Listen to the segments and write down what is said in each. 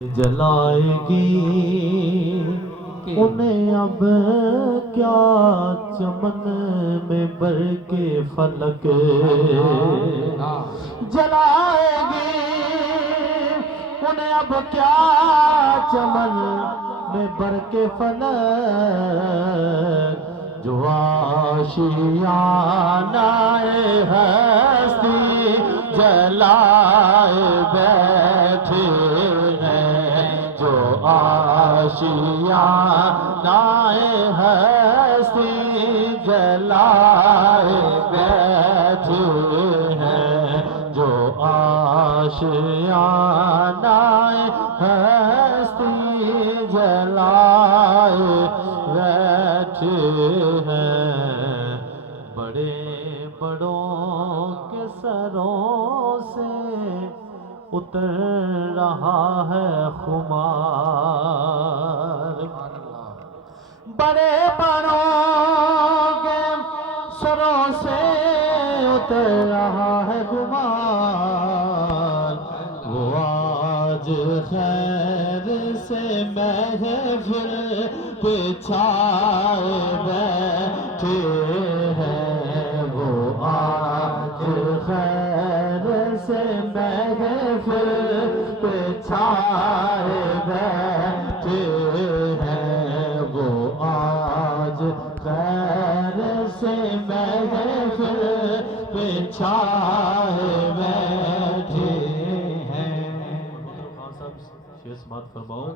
जलाएगी उन्हें अब क्या चमन में बर के फलक जलाएगी उन्हें अब क्या चमन में बर के फलक जो आशियानाए हस्ती जलाए बैठे जो आशियानाए हस्ती जलाए बैठे हैं जो आशियानाए हस्ती जलाए बैठे हैं बड़े बड़ों के सरों से उतर रहा है खुमार बड़े बड़ों के सरों से उतर रहा है खुमार वो आज खैर से महफिल पे छाए बैठे हैं वो आज खैर से महफिल पे छाए बैठे हैं वो आज खैर से महफिल पे छाए बैठे हैं। शेष बात फरमाओ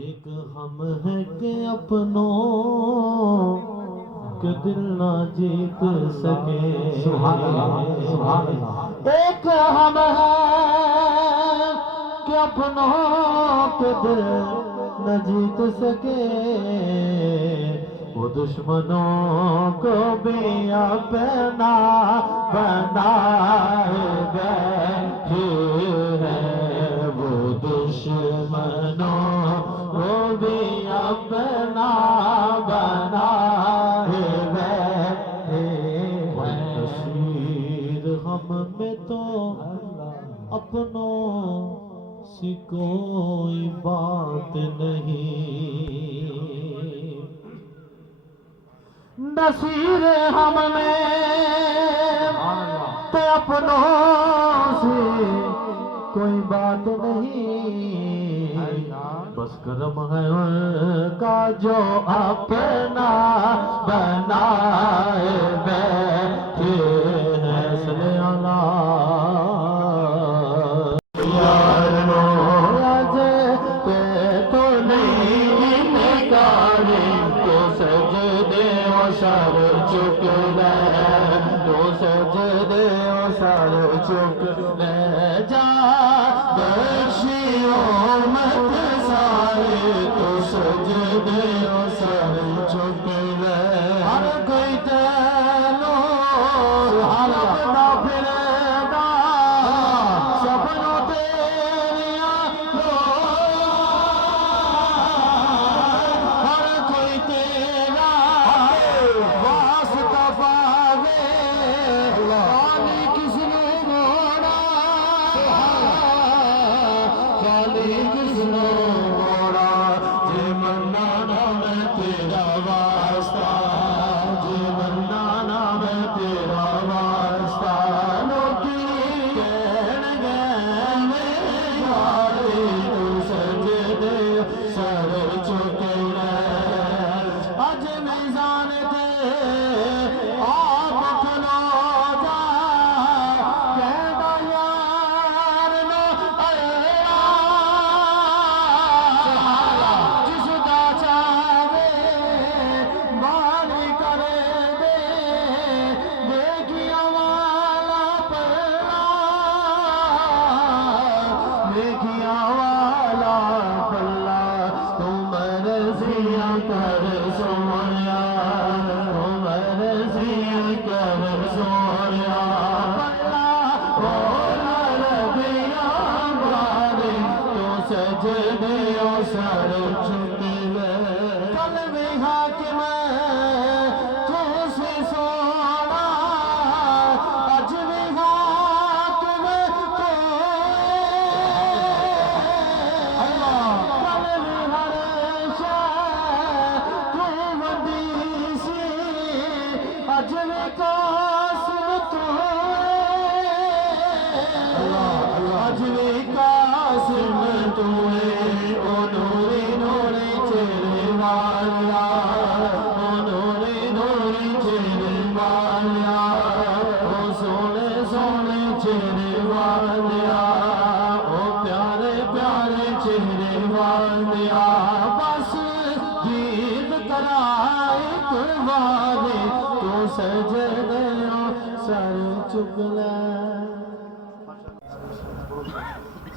एक हम है के अपनों के दिल ना जीत सके एक हम है कि अपनों के दिल न जीत सके वो दुश्मनों को भी अपना बनाए बैठे हैं वो दुश्मनों को भी अपना बनाए बैठे हैं तस्वीर हम में तो अपनों सी कोई बात नहीं नसीर हम में तो अपनों से कोई बात नहीं बस करम है उनका जो अपना बनाए बैठे हैं सल्ले अला सर चुक तो सजदे सर चुक जा बख्शियो मत सारे तो सजदे सर चुक हर कोई तेनो हालना फिरेगा सपनों तेरिया हर कोई तेरा वास्ता पावे खाली किसने मोड़ा खाली किसने मोड़ा जे मन्ना मैं तेरा वास्ता जे मन्ना मैं तेरा वास्ता लोकी कहन गए यारे तू सजदे सर चुक अज मिजान दे आप खलो जा कहदा यार नो अया जिसदा चाहे मारी करे दे देखिया वाला पल्ला देखिया वाला पल्ला तुम रजिया कर सोया तुम रजिया कर सोया पल्ला ओ रबिया बारे तो सजदे सर चुक कल भी हाकिम तू से सोना अज भी हाकिम तो वालिया बस दीद कराए वाले तू सजदे सर चुकला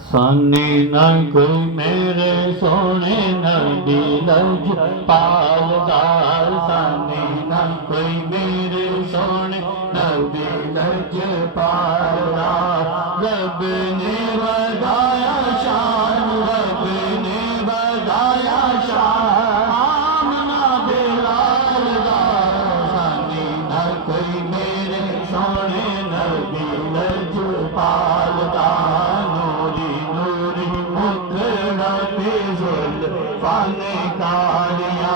सानी न कोई मेरे सोने नबी लज पालदार सानी न कोई मेरे सोने नबी लज पालदार रब ने बधाया शान रब ने बधाया शान आमना बेलाल दा सानी न कोई मेरे सोने नबी लज पालदार फाने कालिया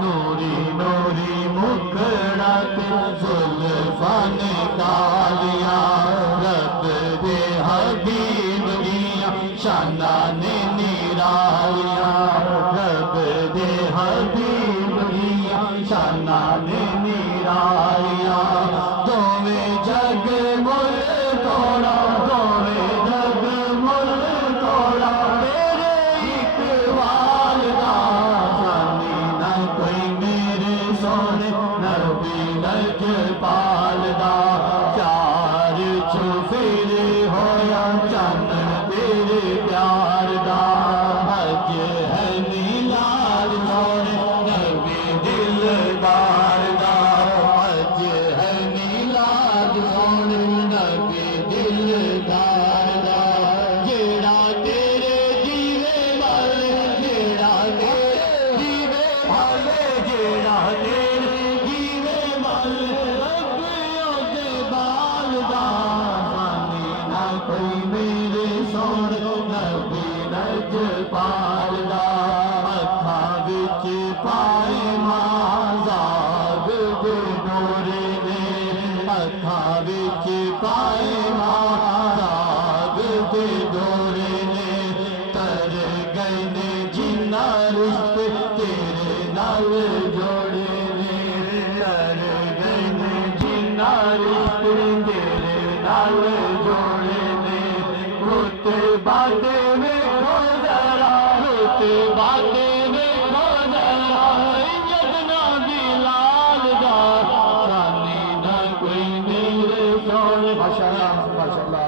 नूरी नूरी मुखड़ा ते जुल फाने कालिया रब दे हबीब दिया शाना ने निरालिया रब दे हबीब दिया शाना ने निरालिया दोवे जग मुल तोड़ा दोवे जग मुल तोड़ा पालदा चार चुफेरे होया चन तेरे प्यार दा हज है नीलाल सोने नबी दिलदार दा हज है नीलाल सोने नबी दिलदार दा जेड़ा तेरे जीवे वाले जेड़ा तेरे जीवे वाले जेड़ा तेरे जीवे वाले कोई मेरे सोने नबी लज पालदा अखा विच पाए माज़ाग दे नूरे ने अखा विच पाए माज़ाग दे नूरे ने तर गए ने जिन्ना रिश्ते तेरे नाल जोड़े ने तर गए ने जिन्ना रिश्ते तेरे नाल जोड़े रुते बाटे में खो जरा रुते बाटे में खो जरा जगना बिलाल दा सानी ना कोई मेरे सोने माशाअल्लाह माशाअल्लाह।